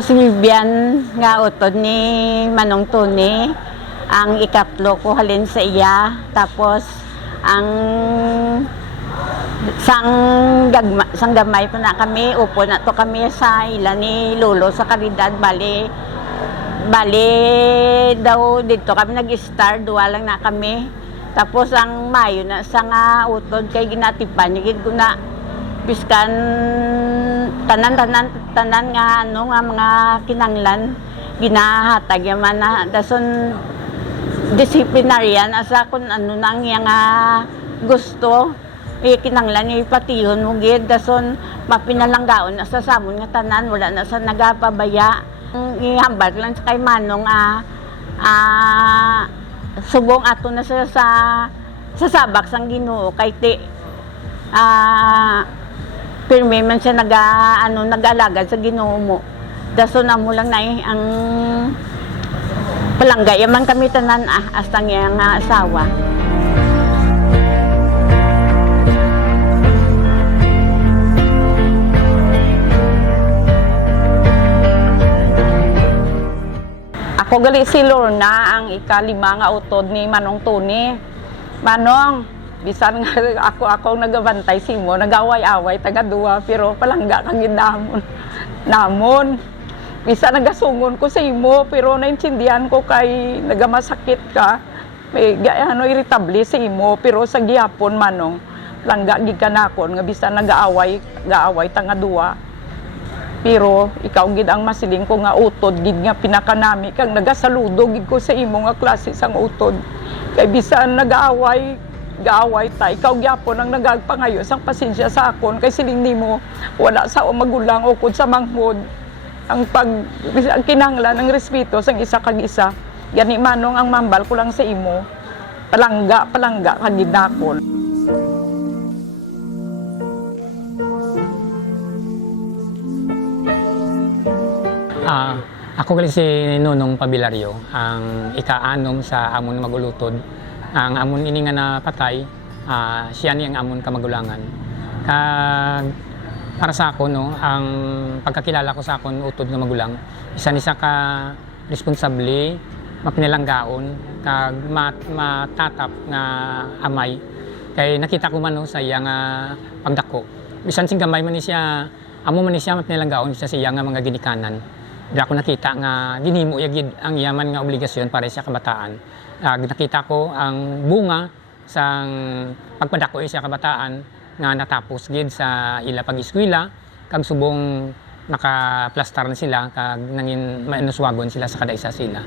Ako si Vivian nga utod ni Manong Tony. Ang ikatlo ko halin sa iya. Tapos ang sang gamay pa na kami, upo na to kami sa ila ni Lolo sa Caridad. Bali daw dito kami nag-start, duwa lang na kami. Tapos ang Mayo na sa nga utod kay ginatipan, gid ko na biskan tanan nga ano nga mga kinanglan ginahatag yaman na dason disiplinaryan asa kun ano nang nga gusto kinanglan ipatihon mo gid dason mapinalanggaon na sa samon nga tanan wala na sa nagapabaya. Ihambal lang sa kay Manong subong ato na sa sabak sang Ginoo kay ti pirmi man siya nag-alagad sa Ginoo mo. Dason na mo lang na ang palangga yaman kami tanan hasta nga asawa. Ako gali si Lorna, ang ikalima nga utod ni Manong Tony. Manong, bisan nga ako nagabantay si mo, nagaway-away, taga-duwa, pero palangga kang namon. Bisan nagasungon ko sa imo, pero naintindihan ko kay nagamasakit ka. May irritable sa imo, pero sa gihapon Manong, langga gid ka nakon, nga bisan nagaaway tanga-duwa. Pero ikaw gid ang masiling ko nga utod gid nga pinakanami kang nagasaludo gid ko sa imo nga klase sang utod. Kay bisan nagaaway ta ikaw gyapon ang nagagpangayo sang pasensya sa akon kay siling nimo wala sa magulang ukod sa manghod ang kinahanglan ng respeto sang isa kag isa. Gani Manong ang mambal ko lang sa imo. Palangga kag gid nakon. Ako gali si Nonong Pabilaryo, ang ika-anom sa amon magulutod. Ang amon ini nga napatay, siya ni ang amon kamagulangan. Para sa ako, no, ang pagkakilala ko sa akon utod nga magulang, isa ka responsable, mapinalanggaon, kag matatap nga amay. Kay nakita ko man no, sa iya nga pagdako. Bisan sing gamay man ni siya, amo man ni siya mapinalanggaon sa iya nga mga ginikanan. Di ako nakita nga ginhimo yagid ang yaman nga obligasyon para sa kabataan. Nakita ko ang bunga sang pagpadako sa kabataan nga natapos gid sa ila pag-eskwela kag subong nakaplastar na sila kag nangin manuswagon sila sa kada isa sila.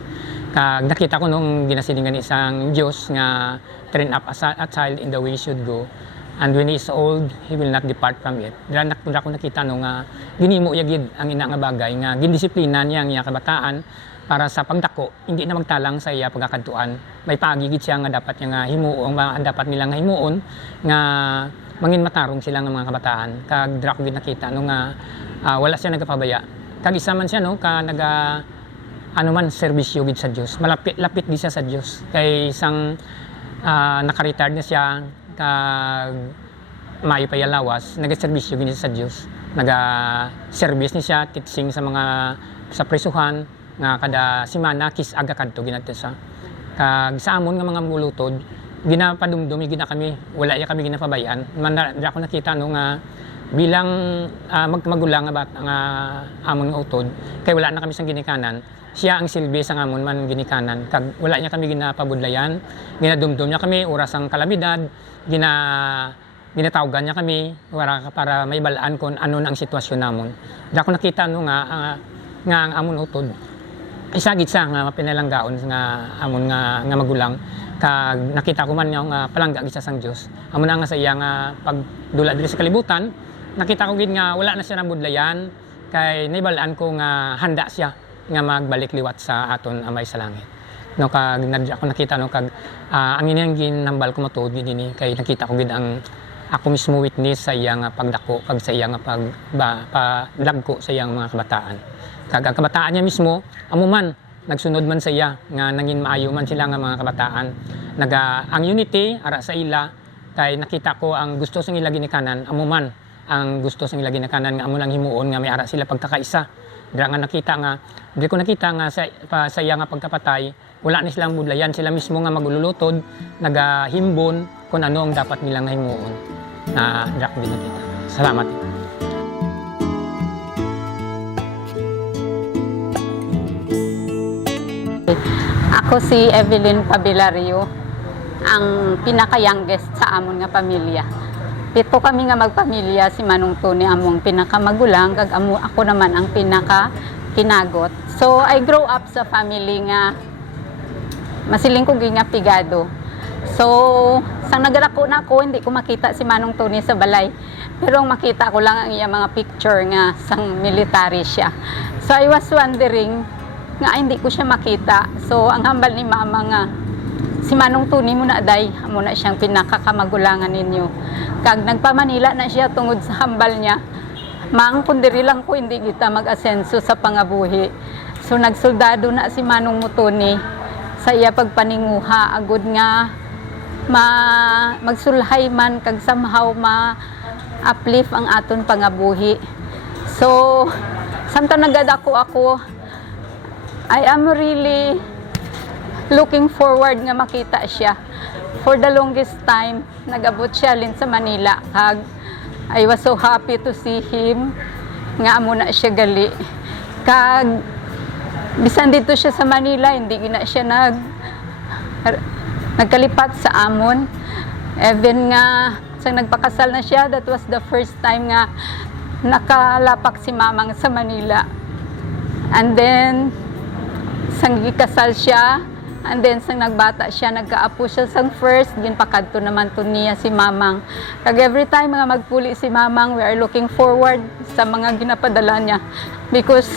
Kag nakita ko nung ginasilingan isang Dios nga train up a child in the way he should go. And when he is old, he will not depart from it. Dira ko nakita no nga ginhimo yagid ang ina nga bagay nga gindisiplina niya ang iya kabataan para sa pagdako hindi na magtalang sa iya pagkakadtuan. May pagigid siya nga dapat niya nga himuon dapat nila nga himuon nga mangin matarong sila nga mga kabataan. Kag dira ko gid nakita no nga wala siya nagapabaya. Kag isa man siya no ka serbisyo gid sa Dios. Lapit gid siya sa Dios. Kay isang naka-retired na siya kag Mayo pa lawas nagaserbisyo gini sa Dios. Naga-service ni siya teaching sa sa presuhan nga kada semana kis aga kadto ginadto sa kag sa amon nga mga mulutod ginapadumdum gina kami wala ya kami ginapabayaan man ako nakita no nga bilang magulang nga amon nga utod kay wala na kami sang ginikanan siya ang silbi sa amon man ginikanan kag wala niya kami ginapabudlayan ginadumdum niya kami oras ang kalamidad ginatawgan niya kami para may balaan kung ano na ang sitwasyon namon. Di ako nakita no nga ang amon utod isa gid sa nga mapinalanggaon nga amon nga magulang kag nakita ko man nga palangga gid sa sang Dios amon nga sa iya nga pagdula diri sa kalibutan nakita ko gid nga wala na siya nabudlayan kay naibalaan ko nga handa siya nga magbalik liwat sa aton amay sa langit. No kag ako nakita no kag ang inyong ginambal ko matuod gid ini kay nakita ko gid ang ako mismo witness sa iya nga pagdako kag sa iya nga padagko sa iyang mga kabataan. Kag ang kabataan niya mismo amo man nagsunod man sa iya nga nangin maayo man sila nga mga kabataan. Ang unity ara sa ila kay nakita ko ang gusto sang ila ginikanan amo man ang gusto sa nila ginakanan nga amo lang himuon nga may ara sila pagkakaisa. Dira nga nakita nga, di ko nakita nga sa iya nga pagkapatay, wala ni silang budlayan, sila mismo nga magululutod, nagahimbon kung ano ang dapat nilang himuon. Na dira ko din nakita. Salamat. Ako si Evelyn Pabilario, ang pinaka-youngest sa amon nga pamilya. Pito kami nga magpamilya, si Manong Tony among pinaka-magulang, kag ako naman ang pinaka-kinagot. So I grow up sa family nga masiling ko nga pigado. So sang nagalako na ako, hindi ko makita si Manong Tony sa balay. Pero ang makita ko lang ang iya mga picture nga sang military siya. So I was wondering nga hindi ko siya makita. So ang hambal ni mama nga si Manong Tony mo na day, amo na siyang pinakakamagulangan ninyo. Kag nagpa-Manila na siya tungod sa hambal niya. Mang kundiri lang ko hindi kita mag-asenso sa pangabuhi. So nagsoldado na si Manong Tony sa iya pagpaninguha agud nga magsulhay man kag somehow uplift ang aton pangabuhi. So samtang nagadako ako, I am really looking forward nga makita siya. For the longest time, nag-abot siya lin sa Manila. Kag I was so happy to see him nga amo na siya gali. Kag bisan dito siya sa Manila, hindi gina siya nagkalipat sa amon. Even nga sang nagpakasal na siya, that was the first time nga nakalapak si mamang sa Manila. And then sang gikasal siya, and then sang nagbata siya, nagkaapo siya sang first, ginpakadto naman to niya si mamang. Kag every time nga magpuli si mamang, we are looking forward sa mga ginapadala niya because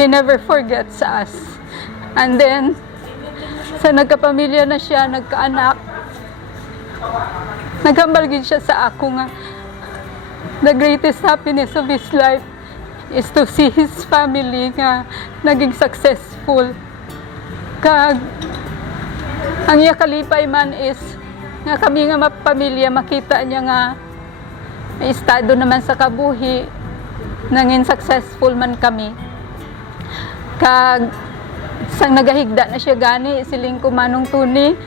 he never forgets us. And then sa nagkapamilya na siya, nagkaanak, naghambal gid siya sa ako nga the greatest happiness of his life is to see his family nga naging successful. Kag ang iya kalipay man is nga kami nga pamilya makita niya nga may estado naman sa kabuhi, nangin successful man kami. Kag sang nagahigda na siya gani, siling ko Manong Tony,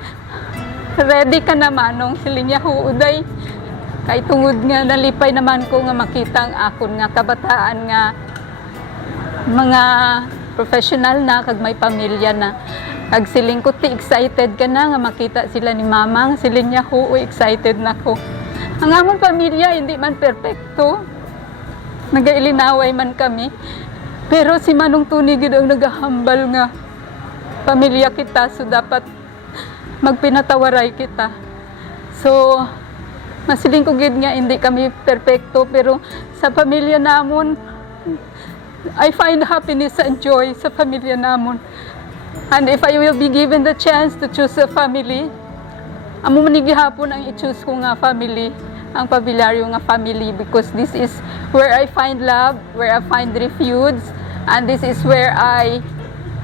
ready ka na Manong, siling niya huuday. Kay tungod nga nalipay naman ko nga makita ang akon nga kabataan nga mga professional na kag may pamilya na. Kag siling ko ti excited ka na nga makita sila ni mamang, siling niya huoy excited na ko. Ang amon pamilya hindi man perpekto, nagailinaway man kami, pero si Manong Tony gid ang nagahambal nga pamilya kita, so dapat magpinatawaray kita. So masiling ko gid nga hindi kami perpekto, pero sa pamilya namon I find happiness and joy sa pamilya namon. And if I will be given the chance to choose a family, amo man gihapon ang i-choose ko nga family, ang Pabilario nga family, because this is where I find love, where I find refuge, and this is where I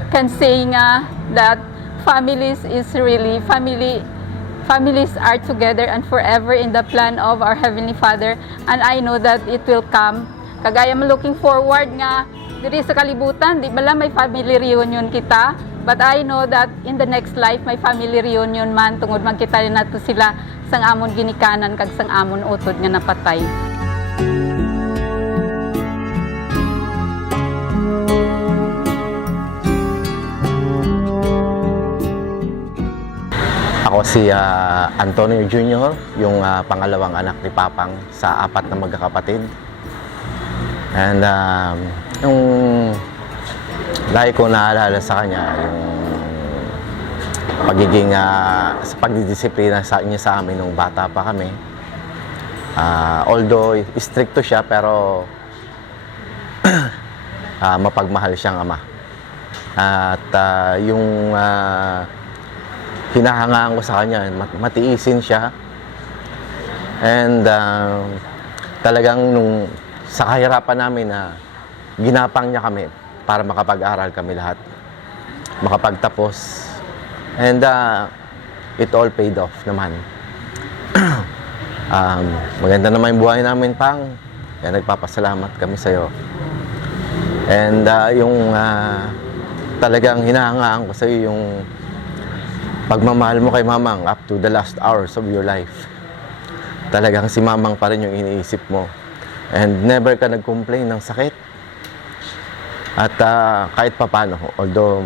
can say nga that families is really families are together and forever in the plan of our Heavenly Father, and I know that it will come. Kagaya mo looking forward nga diri sa kalibutan, di bala may family reunion kita, but I know that in the next life may family reunion man tungod magkita nato sila sang amon ginikanan kag sang amon utod nga napatay. Ako si Antonio Jr., yung pangalawang anak ni Papang sa 4 na magkakapatid. And yung lagi ko naalala sa kanya, yung pagiging sa pagdidisiplina niya sa amin nung bata pa kami. Although stricto siya, pero mapagmahal siyang ama. At yung hinahangaan ko sa kanya, matiisin siya. And talagang nung sa kahirapan namin na ginapang niya kami para makapag-aral kami lahat, makapagtapos. And it all paid off naman. Maganda naman yung buhay namin, Pang. Kaya nagpapasalamat kami sa'yo. And yung talagang hinahangaan ko sa'yo yung pagmamahal mo kay Mamang up to the last hours of your life. Talagang si Mamang pa rin yung iniisip mo. And never ka nag-complain ng sakit. At kahit papano, although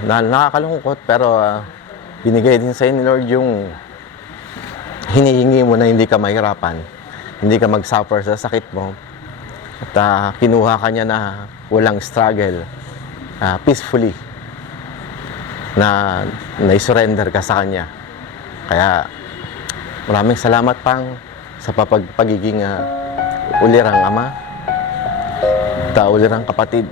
nakakalungkot, pero binigay din sa'yo ni Lord yung hinihingi mo na hindi ka mahirapan, hindi ka mag-suffer sa sakit mo. At kinuha ka niya na walang struggle, peacefully, na i-surrender ka sa Kanya. Kaya maraming salamat, Pang, sa pagiging ulirang ama at ulirang kapatid.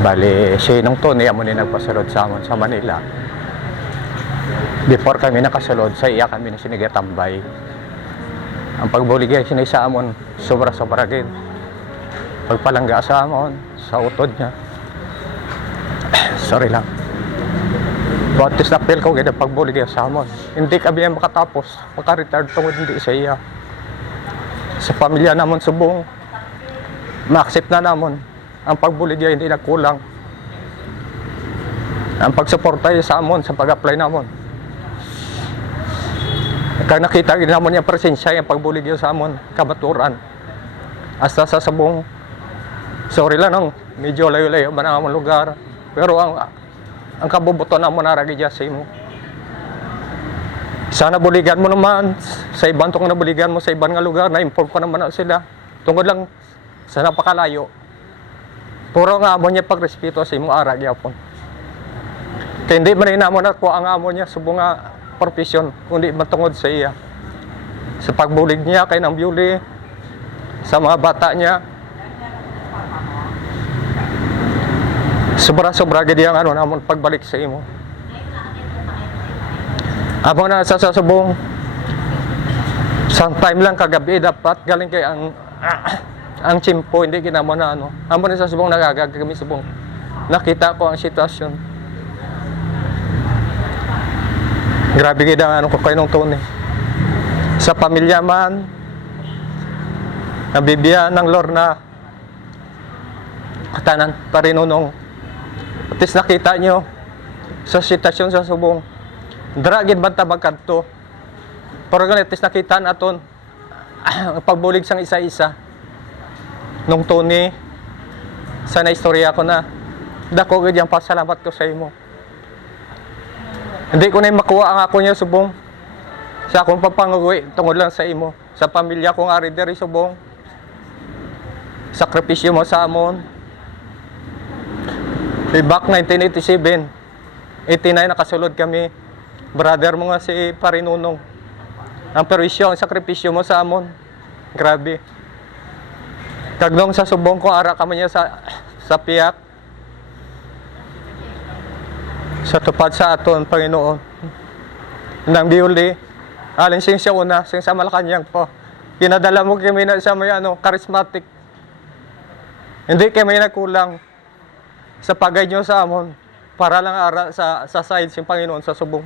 Bali, si Nong Tony amo ni nagpasulod sa amon sa Manila. Before kami nakasulod, sa iya kami na sinigatambay. Ang pagbuligay sinay sa amon, sobra-sobra gid. Pagpalangga sa amon, sa utod niya. Sorry lang. Buatis na feel ko gid ang pagbuligay sa amon. Hindi kami makatapos, maka-retard tungod hindi sa iya. Sa pamilya namon subong, ma-accept na namon ang pagbuligay hindi nagkulang. Ang pagsuporta sa amon sa pag-apply namon. Kaya nakita gid namon yung presensya yung pagbuligay sa amon, kamaturan. Hasta sa subong, sorry lang nung medyo layo-layo man ang amon lugar. Pero ang kabubuto namon naragi dyan sa imo. Sana buligan mo naman sa ibang tong nabuligan mo sa ibang nga lugar, na-inform ko naman na sila. Tungkol lang sa napakalayo. Puro nga amo niya pagrespeto sa imo ara gyapon. Kaya hindi man inamon ako ang amo niya subong nga profesyon kundi matungod sa iya. Sa pagbulig niya kay nang beauty sa mga bata niya. Sobra-sobra gid ang namon pagbalik sa imo. Amo na sa subong sometime lang kagabi dapat galing kay ang chimpo, hindi ginamo na amo na sa subong nagagag kami subong. Nakita ko ang sitwasyon. Grabe gid ang ko kay Nong Tony. Sa pamilya man, nabibiyaan ng Lord na katanan parinunong. At least nakita nyo sa sitwasyon sa subong. Dara gid banta magkadto. Pero ganit least nakita naton ang pagbulig sang isa-isa. Nong Tony, sana istorya ko na dako gid yang pasalamat ko sa imo. Hindi ko na makuha ang ako niya subong sa akong papanguwi tungod lang sa imo, sa pamilya kong ari diri subong. Sakripisyo mo sa amon. Back 1987, 89 nakasulod kami. Brother mo nga si Parinunong. Ang perwisyo, ang sakripisyo mo sa amon. Grabe. Tagnong sa subong ko ara kami niya sa piyak. Sa tupad sa aton Panginoon. Nang biuli, alin siya una, sing sa Malacanang po. Kinadala mo kami na sa may charismatic. Hindi kami nagkulang sa pagay nyo sa amon para lang ara sa side sing Panginoon sa subong.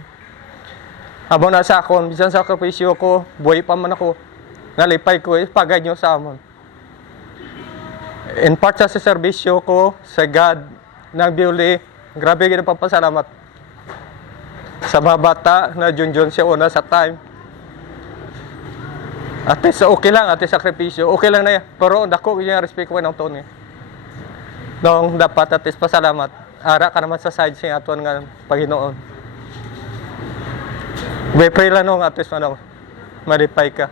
Amo na sa akon, bisan sa sakripisyo ko, buhay pa man ako. Nalipay ko pagay nyo sa amon. In part sa serbisyo ko sa God ng biuli, grabe gid papasalamat sa mga bata na junjun siya una sa time. At least okay lang, at least sakripisyo, okay lang na yan. Pero dako yung respect ko ng Tony. Nung dapat at least pasalamat, ara ka naman sa side siya aton nga Panginoon. Pray lang nung at least malipay ka.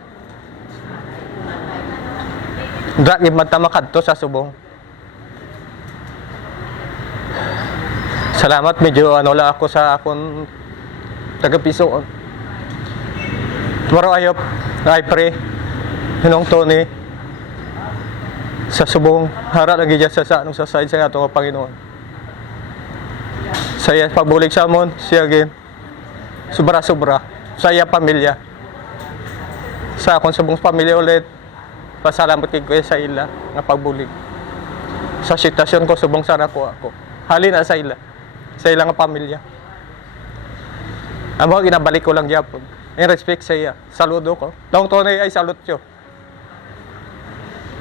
Dragi magtamakad to sa subong. Salamat, medyo lang ako sa akong taga-piso. Tomorrow ayop, I pray, Nong Tony, sa subong, hara lagi dyan sa side sa ato nga Panginoon. Sa iya pagbulig sa amon, siya again, sobra-sobra, sa iya pamilya. Sa akong subong pamilya ulit, pasalamat kay kuya sa ila nga pagbulig. sa sitwasyon ko subong sa ako ako. Halin na sa ila. Sa ilang pamilya. Amo ginabalik ko lang gyapon. In respect sa iya. Saludo ko. Long tunay ay salute yo.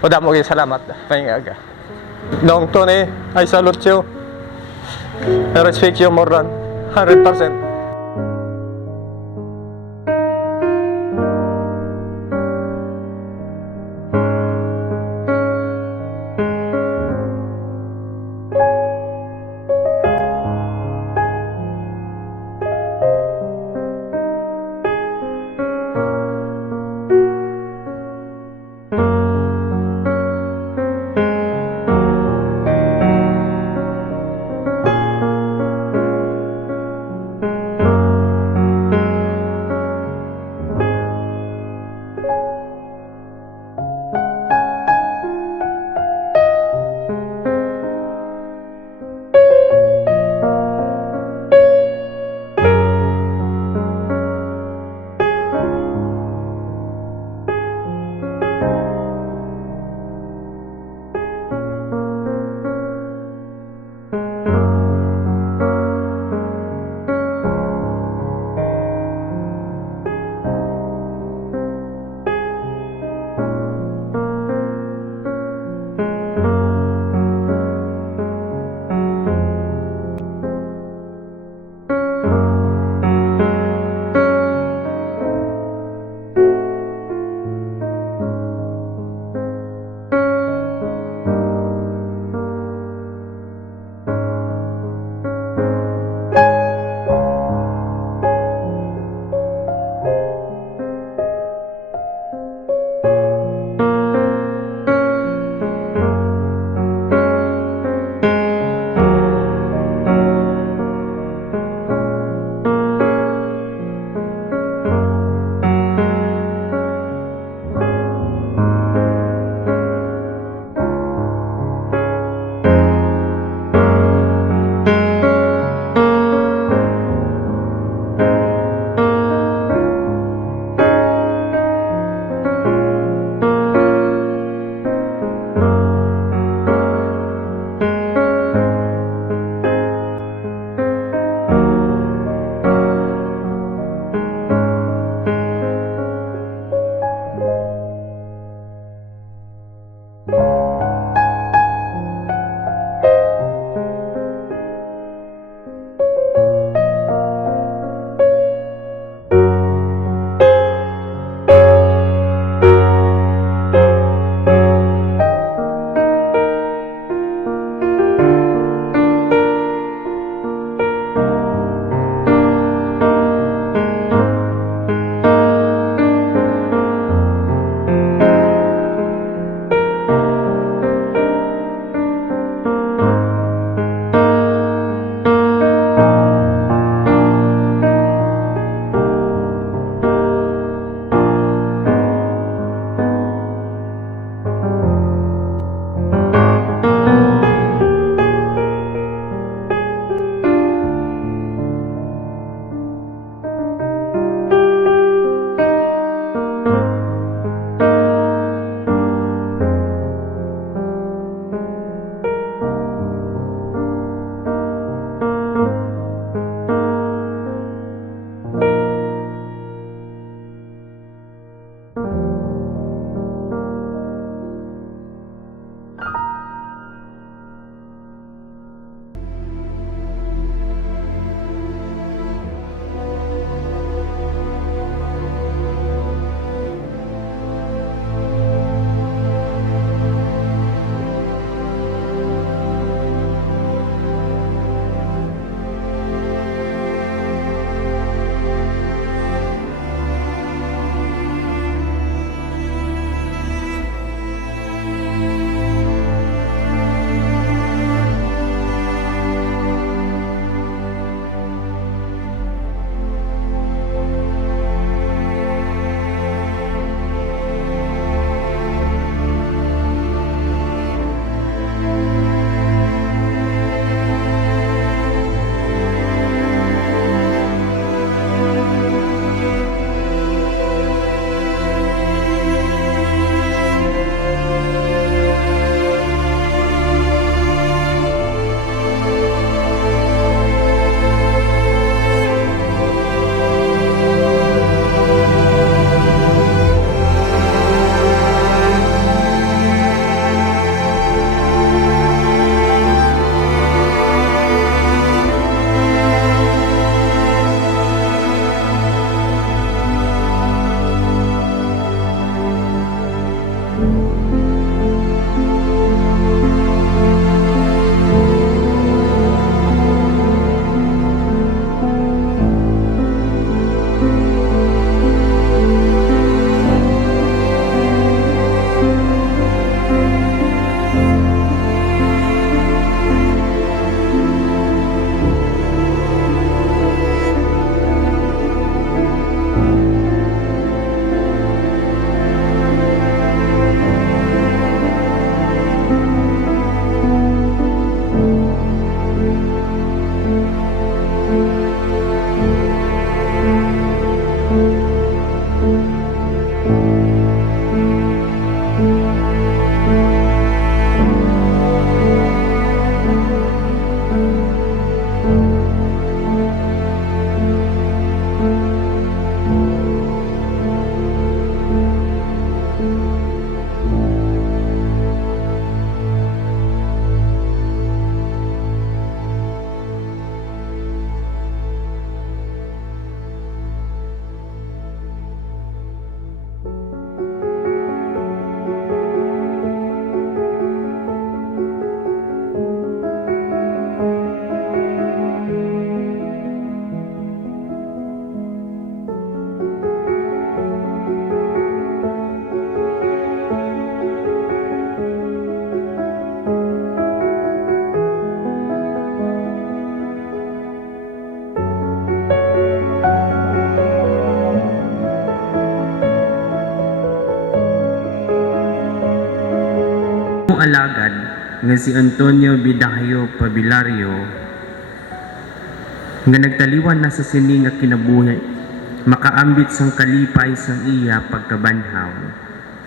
O damo gyud salamat paingaga. Long tunay ay salute yo. I respect you more than 100%. nga si Antonio Bidayo Pabilario nga nagtaliwan na sa sini nga kinabuhi makaambit sang kalipay sang iya pagkabanhaw.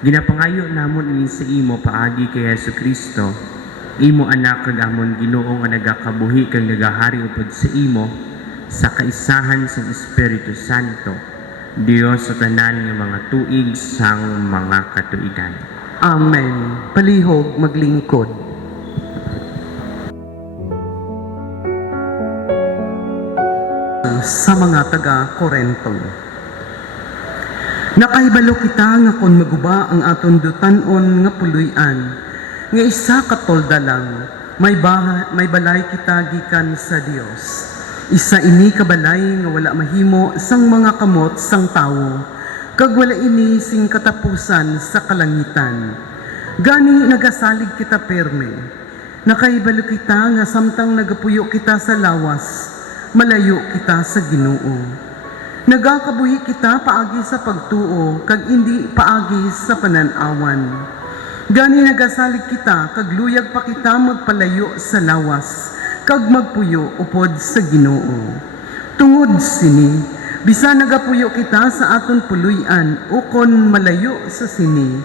Ginapangayo namon ini sa imo paagi kay Hesu Kristo, imo anak kag amon Ginoo nga nagakabuhi kag nagahari upod sa imo sa kaisahan sang Espiritu Santo, Dios sa tanan nga mga tuig sang mga katuigan. Amen. Palihog maglingkod. Sa mga taga-Korento. Nakahibalo kita nga kon maguba ang aton dutanon nga puloy-an, nga isa katolda lang, may balay kita gikan sa Dios. Isa ini kabalay nga wala mahimo sang mga kamot sang tawo, kag wala ini sing katapusan sa kalangitan. Gani nagasalig kita perme. Nakahibalo kita nga samtang nagapuyo kita sa lawas, malayo kita sa Ginoo. Nagakabuhi kita paagi sa pagtuo, kag hindi paagi sa pananawan. Gani nagasalig kita, kag luyag pa kita magpalayo sa lawas, kag magpuyo upod sa Ginoo. Tungod sini, bisa nagapuyo kita sa aton puluyan, ukon malayo sa sini.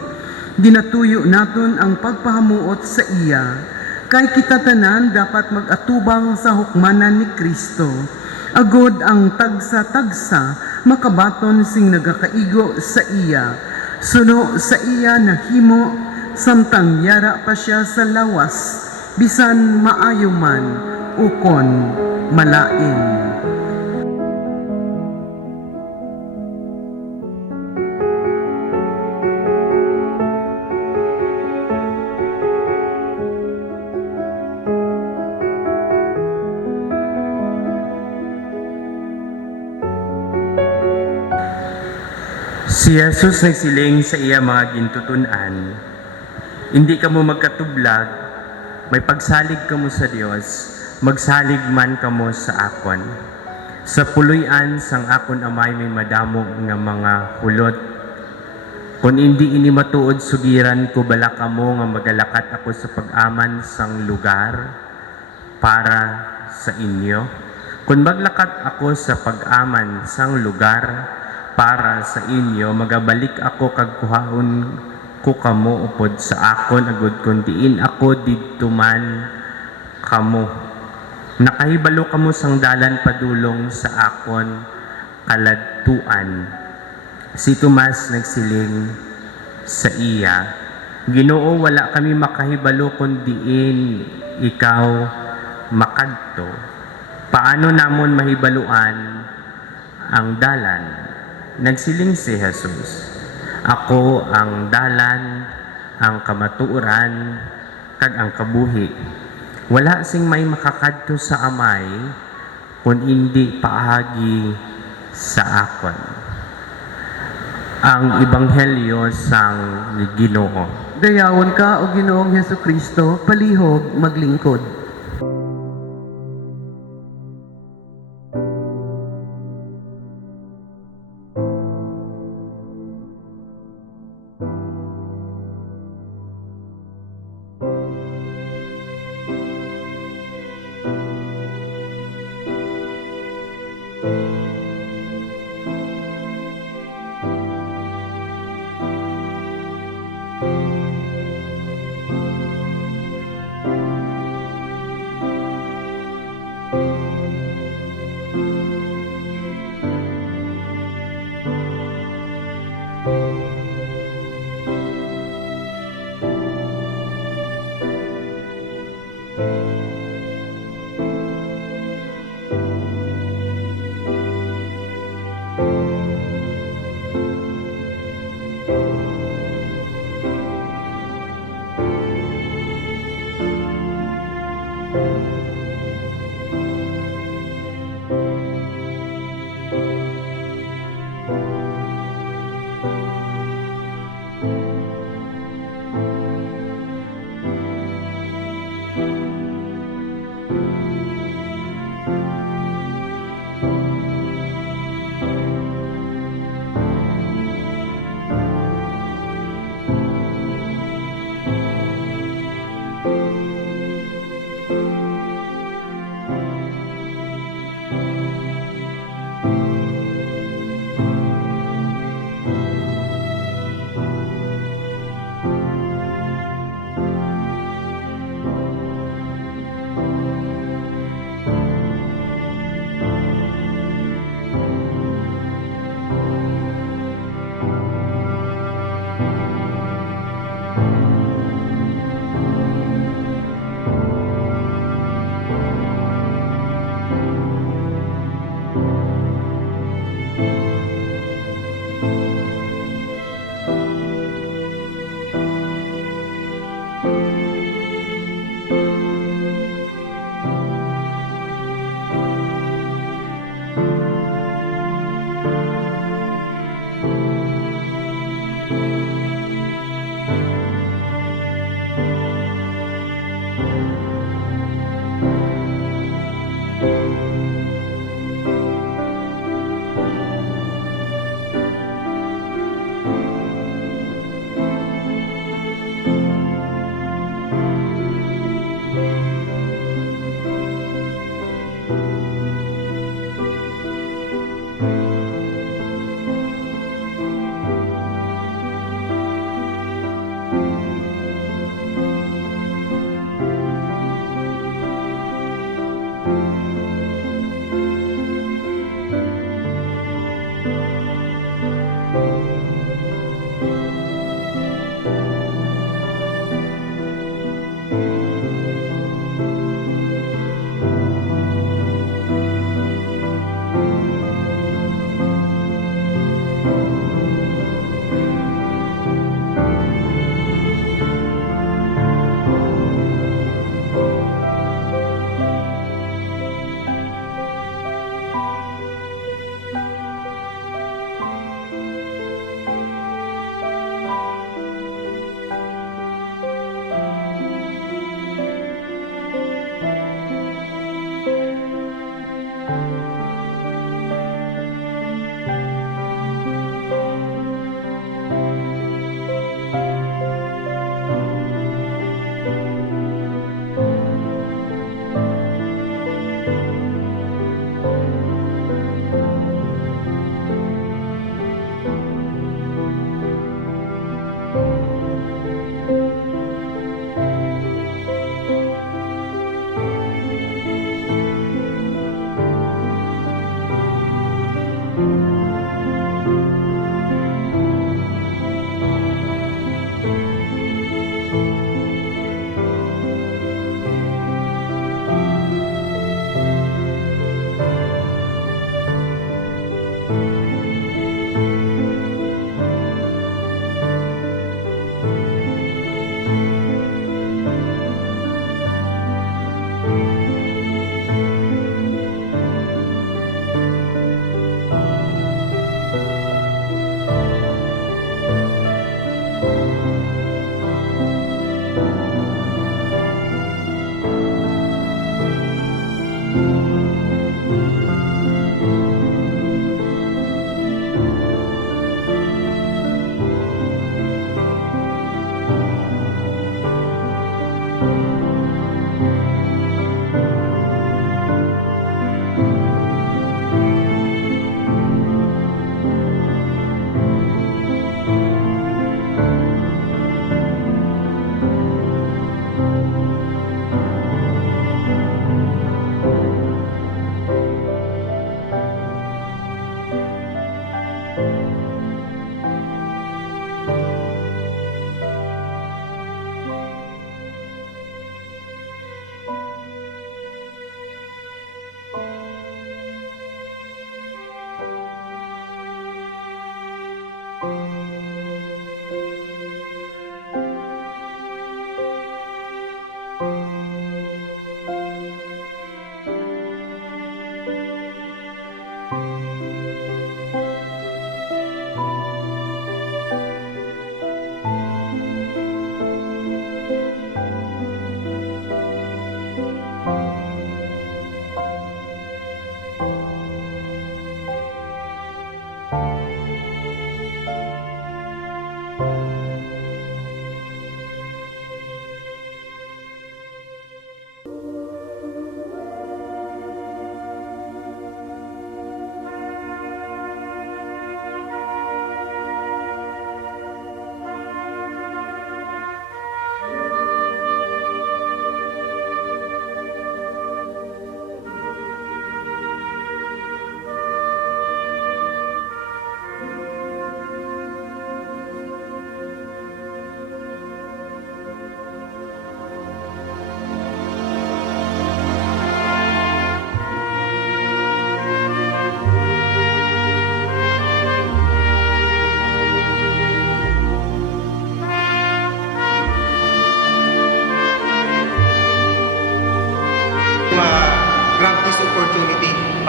Dinatuyo naton ang pagpahamuot sa iya, kay kita tanan dapat mag-atubang sa hukmanan ni Kristo. Agod ang tagsa-tagsa makabaton sing nagakaigo sa iya. Suno sa iya nahimo samtang yara pa siya sa lawas, bisan maayo man ukon malain. Si Jesus nagsiling sa iya mga gintutunan, hindi ka mo magkatublag, may pagsalig ka mo sa Dios, magsalig man ka mo sa akon. Sa puloy-an sang akon amay may madamo nga mga hulot. Kung hindi ini matuod sugiran ko bala ka mo nga magalakat ako sa pag-aman sang lugar para sa inyo. Kung maglakat ako sa pag-aman sang lugar para sa inyo, magabalik ako kag kuhaon ko kamo upod sa akon agud kun diin ako didto man kamo. Nakahibalo kamo sang dalan padulong sa akon kaladtuan. Si Tomas nagsiling sa iya, Ginoo, wala kami makahibalo kun diin ikaw makadto. Paano namon mahibaluan ang dalan? Nagsiling si Jesus, ako ang dalan, ang kamatuoran, kag ang kabuhi. Wala sing may makakadto sa amay, kung hindi paagi sa akon. Ang Ebanghelyo sang Ginoo. Dayawon ka o Ginoong Hesu Kristo, palihog maglingkod.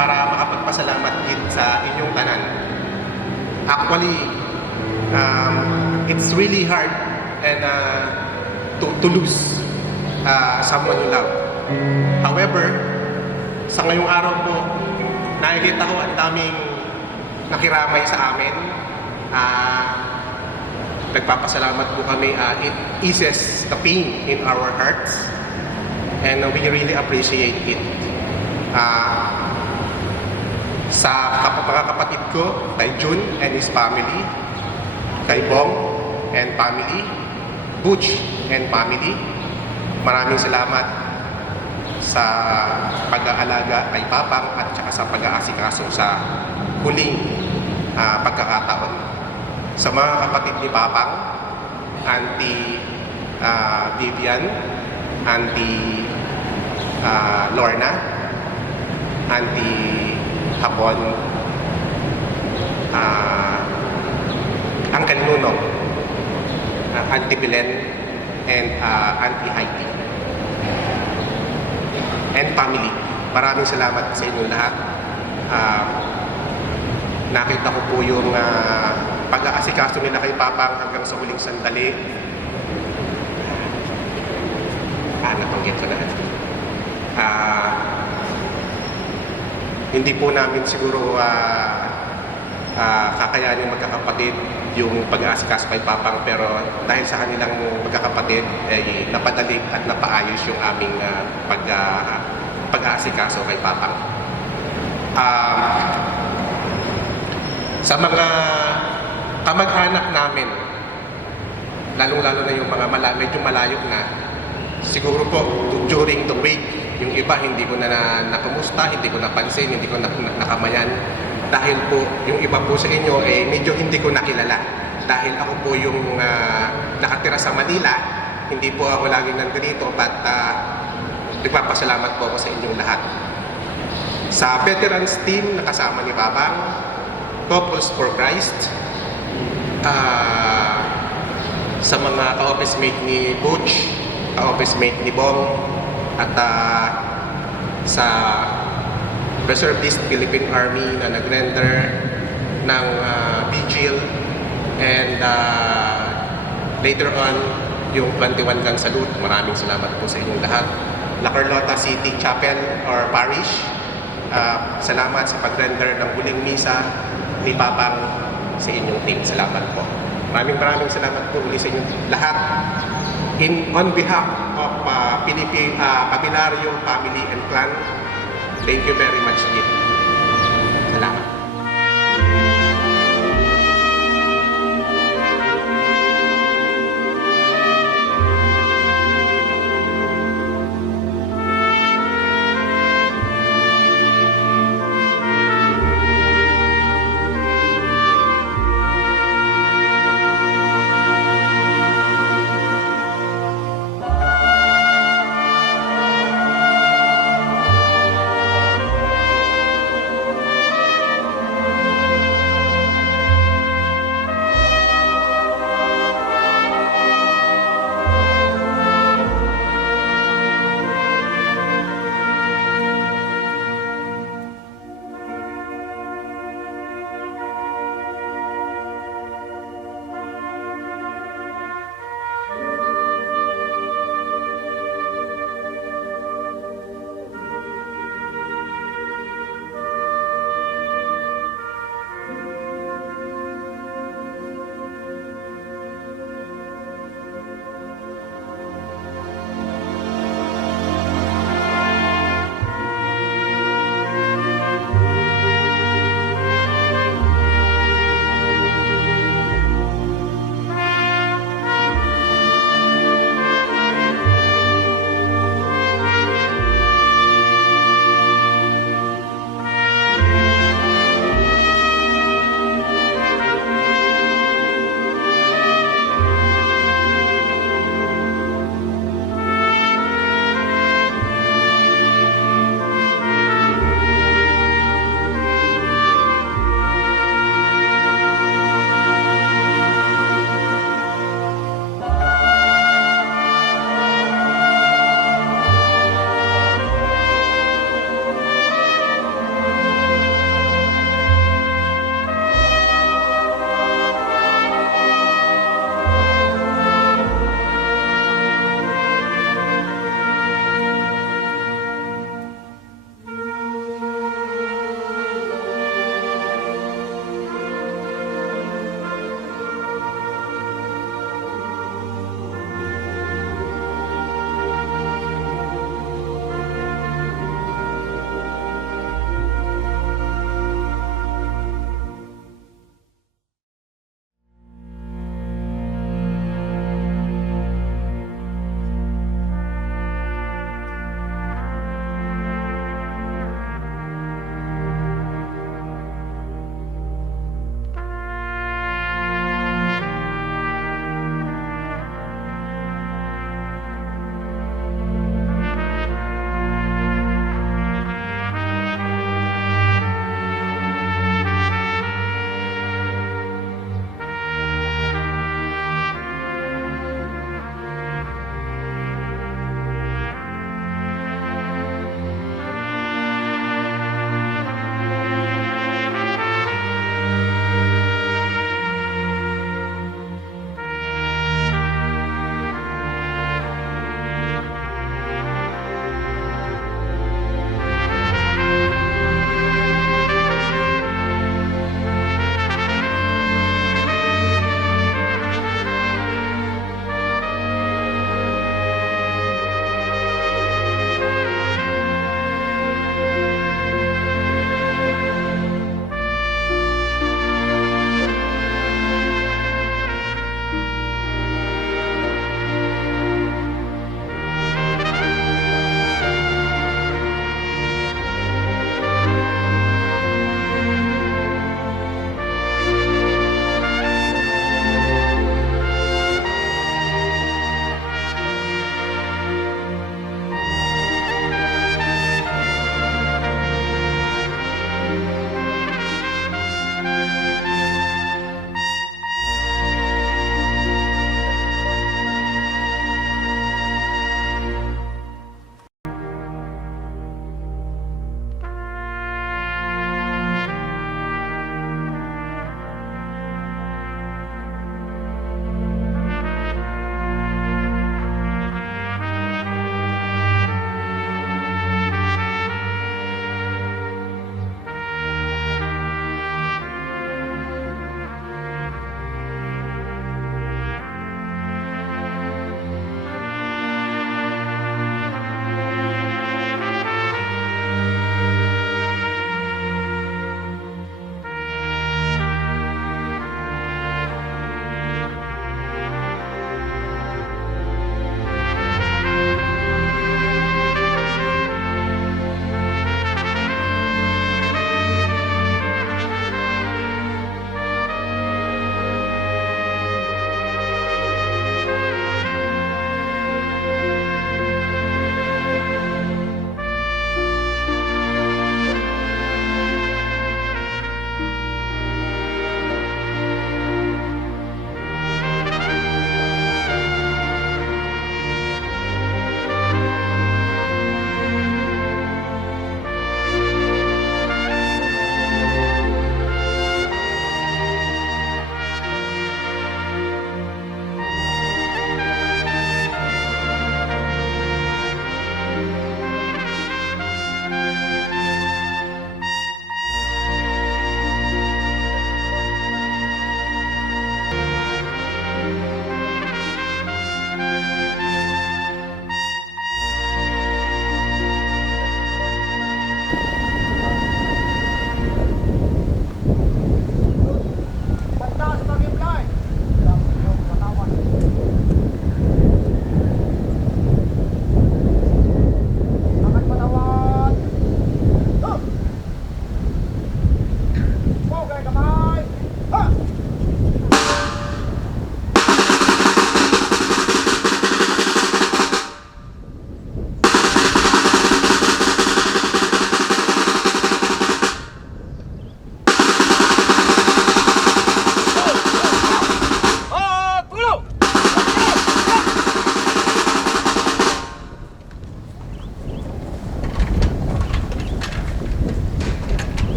para makapagpasalamat gid sa inyong tanan. Actually, it's really hard and to lose someone you love. However, sa ngayong araw po, nakikita ko ang daming nakiramay sa amin. Nagpapasalamat po kami. It eases the pain in our hearts and we really appreciate it. Sa mga kapatid ko, kay Jun and his family, kay Bong and family, Butch and family, maraming salamat sa pag-aalaga kay Papang at saka sa pag-aasikaso sa huling pagkakataon. Sa mga kapatid ni Papang, Auntie Vivian, Auntie Lorna, Auntie Hapon, Uncle Nunong, Auntie Belen, and Auntie Heidi. And family. Maraming salamat sa inyong lahat. Nakita ko po yung pag-aasikaso nila kay Papang hanggang sa huling sandali. Napanggit ko na. Hindi po namin siguro kakayanin magkakapatid yung pag-aasikaso kay Papang, pero dahil sa kanilang magkakapatid ay napadali at napaayos yung aming pag-aasikaso kay Papang. Sa mga kamag-anak namin, lalong-lalo na yung mga medyo malayo na, siguro po during the week, yung iba hindi ko na nakumusta, hindi ko napansin, hindi ko nakamayan. Dahil po, yung iba po sa inyo, medyo hindi ko nakilala. Dahil ako po yung nakatira sa Manila, hindi po ako laging nandito, but nagpapasalamat po ako sa inyong lahat. Sa veterans team, nakasama ni Babang, Couples for Christ, sa mga ka-office mate ni Butch, ka-office mate ni Bong, at sa Reservist Philippine Army na nag-render ng vigil, and later on yung 21 gun salute. Maraming salamat po sa inyong lahat. La Carlota City Chapel or Parish, salamat sa pag-render ng huling misa ni Papang sa inyong team. Salamat po. Maraming salamat po ulit sa inyong lahat. On behalf of Pabilario family and clan, thank you very much, Jim. Salamat.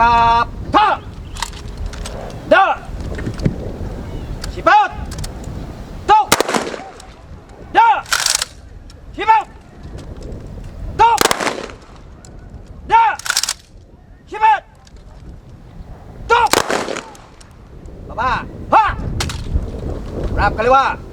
Yakap! Ta! Da! Sipaut! Tok! Da! Sipaut! Tok! Da! Sipaut! Tok! Baba! Ha! Rap kaliwa!